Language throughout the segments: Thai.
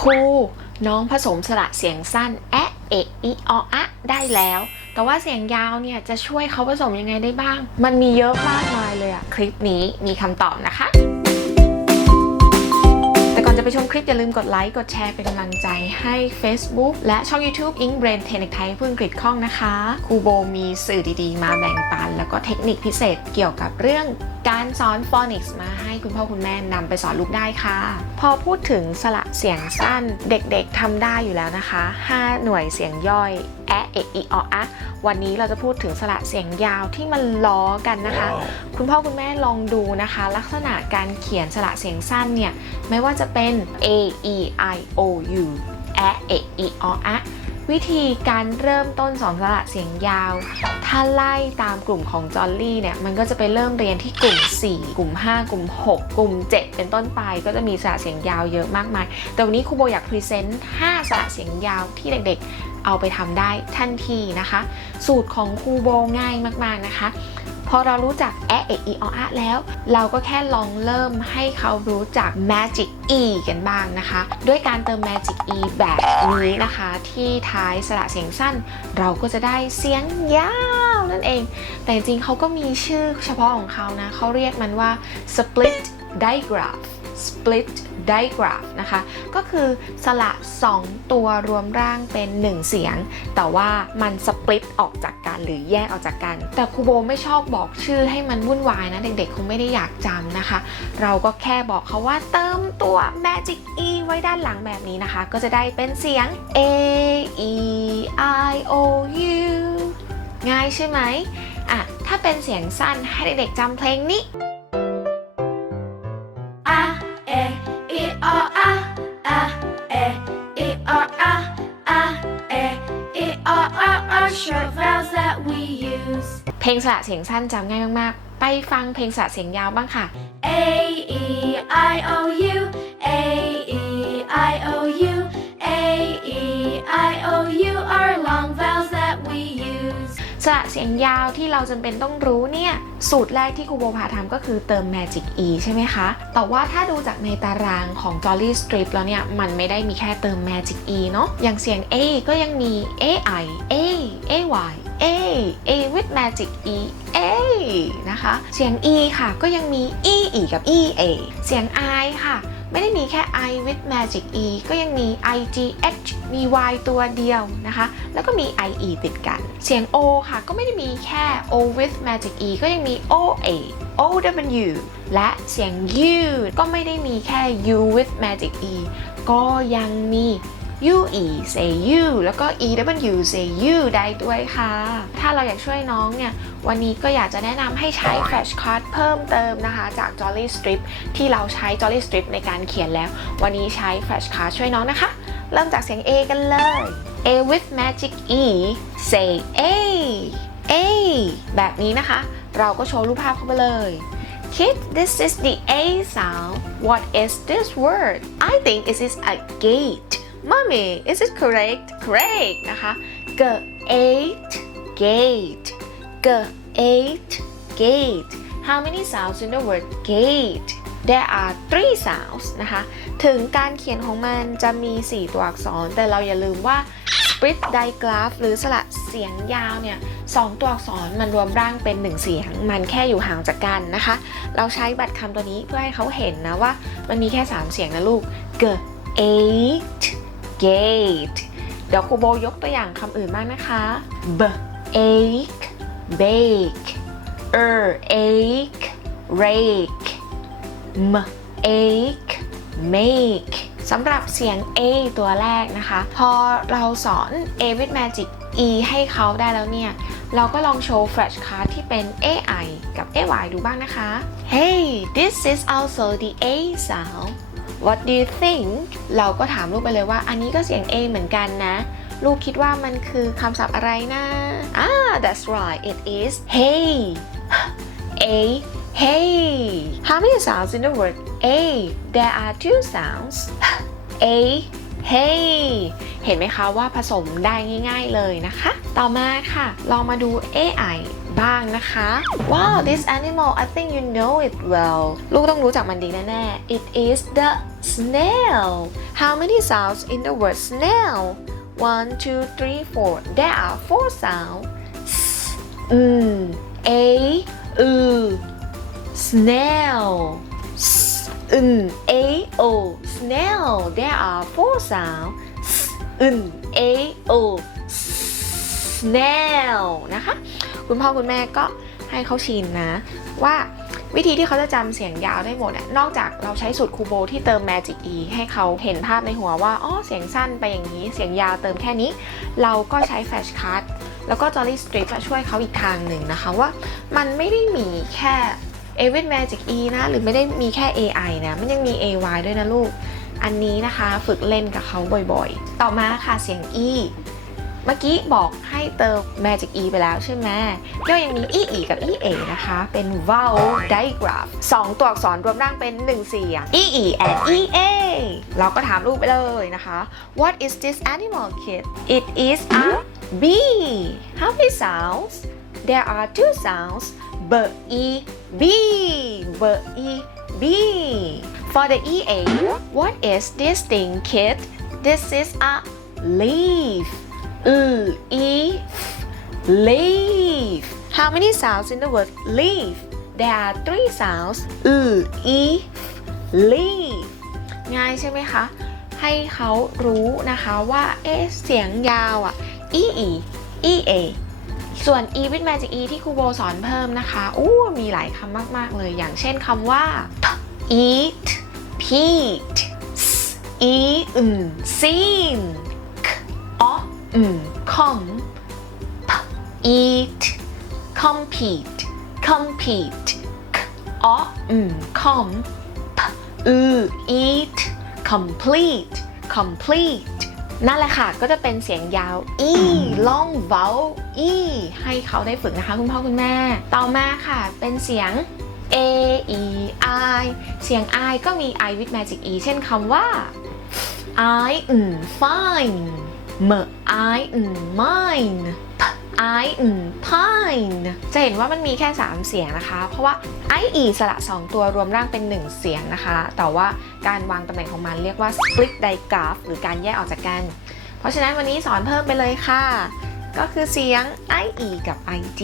ครูน้องผสมสระเสียงสั้น แอะเอะอีออะได้แล้ว แต่ว่าเสียงยาวเนี่ยจะช่วยเขาผสมยังไงได้บ้าง มันมีเยอะมากมายเลยอะคลิปนี้มีคำตอบนะคะ จะไปชมคลิปอย่าลืมกดไลค์กดแชร์เป็นกำลังใจให้ Facebook และช่อง YouTube Ink Brain เทคนิคไทยพูดอังกฤษคล่องนะคะครูโบมีสื่อดีๆ มาแบ่งปัน แล้วก็เทคนิคพิเศษเกี่ยวกับเรื่องการสอนฟอนิกส์มาให้คุณพ่อคุณแม่นำไปสอนลูกได้ค่ะ พอพูดถึงสระเสียงสั้นเด็กๆทำได้อยู่แล้วนะคะ 5 หน่วยเสียงย่อยแอะเอะอีออะวันนี้เราจะพูดถึงสระเสียงยาวที่มันล้อกันนะคะ คุณพ่อคุณแม่ลองดูนะคะ ลักษณะการเขียนสระเสียงสั้นเนี่ยไม่ว่าจะเป็น a e i o u แอะเอะอีออะวิธีการเริ่มต้นสอนสระเสียงยาว ถ้าไล่ตามกลุ่มของจอลลี่เนี่ย มันก็จะไปเริ่มเรียนที่กลุ่ม 4 กลุ่ม 5 กลุ่ม 6 กลุ่ม 7 เป็นต้นไป ก็จะมีสระเสียงยาวเยอะมากมาย แต่วันนี้ครูโบอยากพรีเซนต์ 5สระเสียงยาวที่เด็กๆ เอาไปทำได้ทันทีนะคะ สูตรของครูโบง่ายมากๆนะคะ พอเรารู้จักแอเออีออะแล้ว เราก็แค่ลองเริ่มให้เขารู้จัก Magic E กันบ้างนะคะ ด้วยการเติม Magic E แบบนี้นะคะ ที่ท้ายสระเสียงสั้น เราก็จะได้เสียงยาวนั่นเอง แต่จริงเขาก็มีชื่อเฉพาะของเขานะเขาเรียกมันว่า split digraph split digraph นะคะ ก็คือสระ 2 ตัวรวมร่างเป็น 1 เสียง แต่ว่ามันสปลิตออกจากกันหรือแยกออกจากกัน แต่ครูโบไม่ชอบบอกชื่อให้มันวุ่นวายนะ เด็กๆ คงไม่ได้อยากจำนะคะ เราก็แค่บอกเขาว่าเติมตัว magic e ไว้ด้านหลังแบบนี้นะคะ ก็จะได้เป็นเสียง a e i o u ง่ายใช่ไหมอะ ถ้าเป็นเสียงสั้นให้เด็กๆจำเพลงนี้ งสระเสียงสั้นจำง่ายมากๆ ไปฟังเพลงสระเสียงยาวบ้างค่ะ A E I O U A E I O U A E I O U R สระเสียงยาวที่เราจำเป็นต้องรู้เนี่ย สูตรแรกที่ครูโบพาทำก็คือเติม Magic E ใช่ไหมคะ แต่ว่าถ้าดูจากในตารางของ Jolly Strip แล้วเนี่ย มันไม่ได้มีแค่เติม Magic E เนาะอย่างเสียง A ก็ยังมี AI A AY A A with Magic E A นะคะ เสียง E ค่ะก็ยังมี E อีกกับ E A เสียง I ค่ะ ไม่ได้มีแค่ I with magic E ก็ยังมี I G H มี Y ตัวเดียวนะคะ แล้วก็มี I E ติดกัน เสียง O ค่ะ ก็ไม่ได้มีแค่ O with magic E ก็ยังมี O A O W และเสียง U ก็ไม่ได้มีแค่ U with magic E ก็ยังมี U E say U แล้วก็ E W say U ได้ด้วยค่ะ ถ้าเราอยากช่วยน้องเนี่ย วันนี้ก็อยากจะแนะนำให้ใช้ flashcard เพิ่มเติมนะคะ จาก Jolly Strip ที่เราใช้ Jolly Strip ในการเขียนแล้ว วันนี้ใช้ flashcard ช่วยน้องนะคะ เริ่มจากเสียง A กันเลย A with magic E say A A แบบนี้นะคะ เราก็โชว์รูปภาพเข้าไปเลย Kid, this is the A sound. What is this word? I think it is a gate. Mommy, is it correct? Correct นะคะ gate gate gate gate How many sounds in the word gate? There are three sounds นะคะ ถึงการเขียนของมันจะมี 4 ตัวอักษร แต่เราอย่าลืมว่า split digraph หรือสระเสียงยาวเนี่ยสองตัวอักษรมันรวมร่างเป็น 1 เสียง มันแค่อยู่ห่างจากกันนะคะ เราใช้บัตรคำตัวนี้เพื่อให้เขาเห็นนะว่า มันมีแค่ 3 เสียงนะลูก gate gate เดี๋ยวครูโบยกตัวอย่างคำอื่นบ้างนะคะ b ache bake er ache rake m ache make สำหรับเสียง A ตัวแรกนะคะ พอเราสอน A with magic E ให้เขาได้แล้วเนี่ย เราก็ลองโชว์ flash card ที่เป็น AI กับ AY ดูบ้างนะคะ Hey this is also the A sound What do you think เราก็ถามลูกไปเลยว่า อันนี้ก็เสียง A เหมือนกันนะ ลูกคิดว่ามันคือคำศัพท์อะไรนะอ่า that's right it is hey A hey how many sounds in the word A there are two sounds A hey เห็นไหมคะว่าผสมได้ง่ายๆเลยนะคะ ต่อมาค่ะ ลองมาดู AI บ้างนะคะ Wow this animal I think you know it well ลูกต้องรู้จักมันดีแน่ๆ It is the snail how many sounds in the word snail one two three four there are four sounds mm, a u snail S, mm, a o snail there are four sounds S, mm, a o snail นะคะ คุณพ่อคุณแม่ก็ให้เขาชินนะว่า วิธีที่เขาจะจำเสียงยาวได้หมดอะนอกจากเราใช้สูตรคูโบที่เติม Magic E ให้เขาเห็นภาพในหัวว่าอ๋อเสียงสั้นไปอย่างนี้ เสียงยาวเติมแค่นี้ เราก็ใช้แฟชการ์ดแล้วก็ Jolly Strip อะช่วยเขาอีกทางหนึ่งนะคะว่า มันไม่ได้มีแค่ a v i d Magic E นะหรือไม่ได้มีแค่ AI นะมันยังมี AY ด้วยนะลูก อันนี้นะคะฝึกเล่นกับเขาบ่อยๆ ต่อมาค่ะเสียง E เมื่อกี้บอกให้เติม Magic E ไปแล้วใช่ไหมก็ยังมี e e กับ e a นะคะ เป็น vowel digraph สองตัวอักษรรวมร่างเป็น1เสียง e e and e a เราก็ถามลูกไปเลยนะคะ What is this animal kid It is a bee How many sounds There are two sounds b e b b e b For the e a What is this thing kid This is a leaf l e leaf How many sounds in the word leaf There are three sounds l e leaf ง่ายใช่ไหมคะ ให้เขารู้นะคะว่าเอ๊ะเสียงยาวอะ e e e a ส่วน e with magic e ที่ครูโบสอนเพิ่มนะคะอู้มีหลายคำมาก ๆ เลย อย่างเช่นคำว่า eat peat s e n seen k o n com p eat compete compete k o n com p e eat complete complete นั่นแหละค่ะ ก็จะเป็นเสียงยาว e long vowel e ให้เขาได้ฝึกนะคะ คุณพ่อคุณแม่ ต่อมาค่ะ เป็นเสียง a e i เสียง i ก็มี i with magic e เช่นคำว่า I n fine m I n mine p I n pine จะเห็นว่ามันมีแค่ 3 เสียงนะคะ เพราะว่า i e สระ 2 ตัวรวมร่างเป็น 1 เสียงนะคะ แต่ว่าการวางตำแหน่งของมันเรียกว่า split digraph หรือการแยกออกจากกัน เพราะฉะนั้นวันนี้สอนเพิ่มไปเลยค่ะ ก็คือเสียง i e กับ i g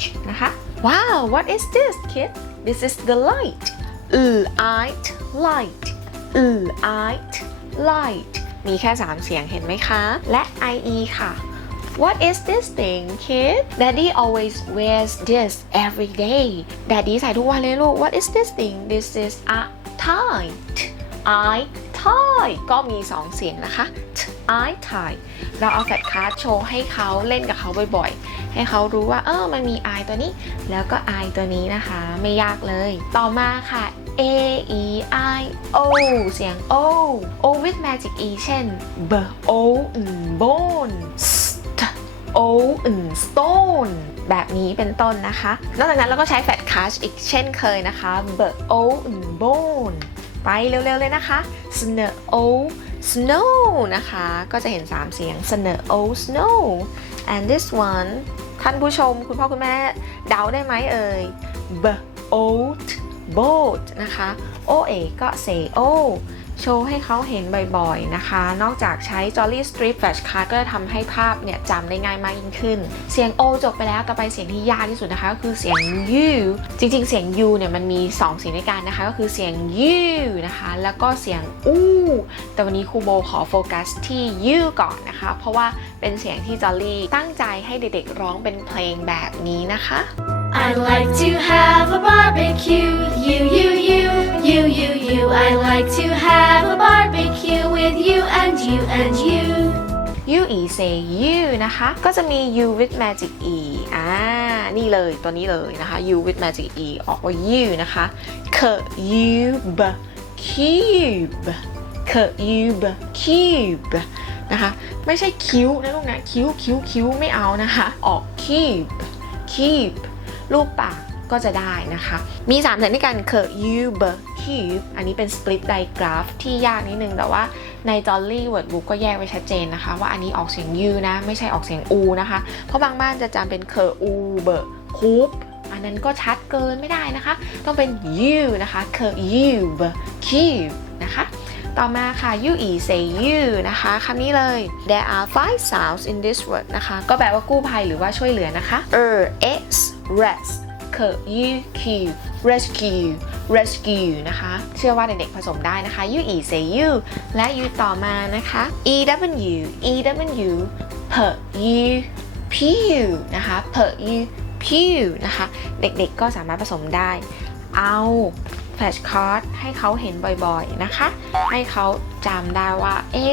h นะคะ Wow what is this kid This is the light l i t light l i t light มีแค่ 3 เสียงเห็นไหมคะ และ ie ค่ะ What is this thing kid Daddy always wears this every day Daddy ใส่ทุกวันเลยลูก What is this thing This is a tie I tie ก็มี 2 เสียงนะคะ I tie เราเอาแฟลชการ์ดโชว์ให้เขาเล่นกับเขาบ่อยๆ ให้เขารู้ว่าเออมันมี I ตัวนี้ แล้วก็ I ตัวนี้นะคะ ไม่ยากเลย ต่อมาค่ะ A E I O เสียง O O with magic E เช่น B O N bone St O N stone แบบนี้เป็นต้นนะคะ นอกจากนั้นเราก็ใช้แฟลชการ์ดอีกเช่นเคยนะคะ B O N bone ไปเร็วๆเลยนะคะ S N O Snow นะคะ ก็จะเห็น 3 เสียงเสนอ oh Snow and this one ท่านผู้ชมคุณพ่อคุณแม่เดาได้ไหมเอ่ย boat boat นะคะ o a ก็ say o โชว์ให้เขาเห็นบ่อยๆนะคะ นอกจากใช้ Jolly Strip Flashcard ก็จะทำให้ภาพเนี่ยจำได้ง่ายมากยิ่งขึ้น เสียง o จบไปแล้วต่อไปเสียงที่ยากที่สุดนะคะ ก็คือเสียง u จริงๆ เสียง u เนี่ยมันมี 2 เสียงด้วยกันนะคะ ก็คือเสียง u นะคะ แล้วก็เสียง u แต่วันนี้ครูโบขอโฟกัสที่ u ก่อนนะคะ เพราะว่าเป็นเสียงที่ Jolly ตั้งใจให้เด็กๆร้องเป็นเพลงแบบนี้นะคะ I like to have a barbecue. You, you, you, you, you, you. I like to have a barbecue with you and you and you. you e say you นะคะ ก็จะมี you with magic e อ่า นี่เลยตัวนี้เลยนะคะ you with magic e ออกว่า you นะคะ cube cube cube cube นะคะ ไม่ใช่คิ้วนะลูกนะ คิ้วคิ้วคิ้วไม่เอานะคะ ออก cube cube รูปปากก็จะได้นะคะ มี3เสียงด้วยกัน cube cube อันนี้เป็น split digraph ที่ยากนิดนึง แต่ว่าใน Jolly Word Book ก็แยกไว้ชัดเจนนะคะ ว่าอันนี้ออกเสียง u นะ ไม่ใช่ออกเสียง u นะคะ เพราะบางบ้านจะจำเป็น cube cube อันนั้นก็ชัดเกินไม่ได้นะคะ ต้องเป็น u นะคะ cube cube นะคะ ต่อมาค่ะ you e say you นะคะคำนี้เลย there are five sounds in this word นะคะ ก็แปลว่ากู้ภัยหรือว่าช่วยเหลือนะคะ er s rest เคอ u q rescue rescue นะคะ เชื่อว่าเด็กๆผสมได้นะคะ you e say you และ you ต่อมานะคะ e w e w per you pew นะคะ per you pew นะคะ เด็กๆก็สามารถผสมได้ เอา แฟลชคาร์ดให้เขาเห็นบ่อยๆนะคะ ให้เขาจำได้ว่า เอ๊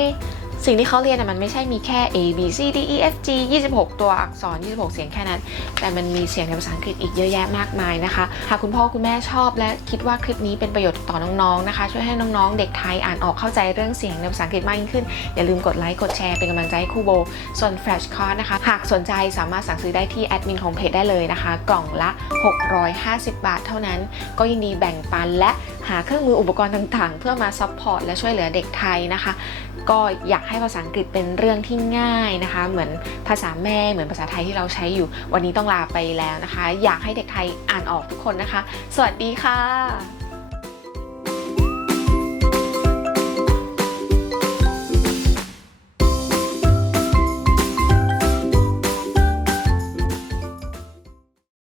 สิ่งที่เขาเรียนน่ะมันไม่ใช่มีแค่ A B C D E F G 26 ตัวอักษร 26 เสียงแค่นั้น แต่มันมีเสียงในภาษาอังกฤษอีกเยอะแยะมากมายนะคะ หากคุณพ่อคุณแม่ชอบ และคิดว่าคลิปนี้เป็นประโยชน์ต่อน้องๆนะคะ ช่วยให้น้องๆ เด็กไทยอ่านออกเข้าใจเรื่องเสียงในภาษาอังกฤษมากยิ่งขึ้น อย่าลืมกดไลค์ กดแชร์เป็นกำลังใจให้ครูโบ ส่วน Flash Card นะคะ หากสนใจสามารถสั่งซื้อได้ที่แอดมินของเพจได้เลยนะคะ กล่องละ 650 บาทเท่านั้น ก็ยินดีแบ่งปันและหาเครื่องมืออุปกรณ์ต่างๆ เพื่อมาซัพพอร์ตและช่วยเหลือเด็กไทยนะคะ ก็อยากให้ภาษาอังกฤษเป็นเรื่องที่ง่ายนะคะ เหมือนภาษาแม่เหมือนภาษาไทยที่เราใช้อยู่ วันนี้ต้องลาไปแล้วนะคะ อยากให้เด็กไทยอ่านออกทุกคนนะคะ สวัสดีค่ะ